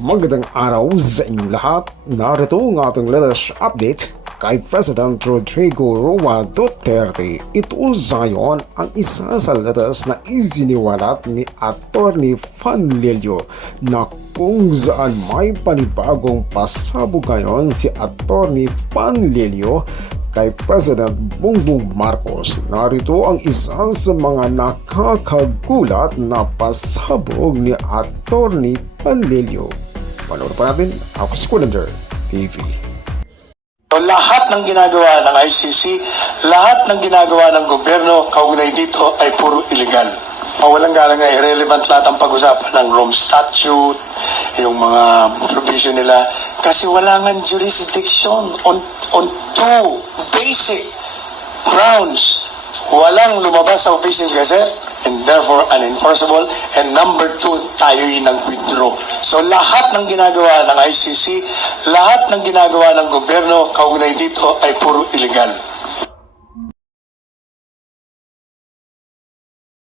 Magandang araw sa inyong lahat. Narito ang ating latest update kay President Rodrigo Roa Duterte. Ito ngayon ang isa sa latest na isiniwalat ni Atty. Fanlilio na kung saan may panibagong pasabog ngayon si Atty. Fanlilio kay President Bongbong Marcos. Narito ang isa sa mga nakakagulat na pasabog ni Atty. Fanlilio. Panood pa natin ako si Colander TV. So, lahat ng ginagawa ng ICC, lahat ng ginagawa ng gobyerno kaugnay dito ay puro illegal. Walang galang nga, irrelevant lahat ang pag-usapan ng Rome Statute, yung mga provision nila, kasi wala nga jurisdiction on two basic grounds. Walang lumabas sa official gazette, and therefore unenforceable, and number two, tayo'y nag-withdraw. So lahat ng ginagawa ng ICC, lahat ng ginagawa ng gobyerno kaugnay dito ay puro illegal.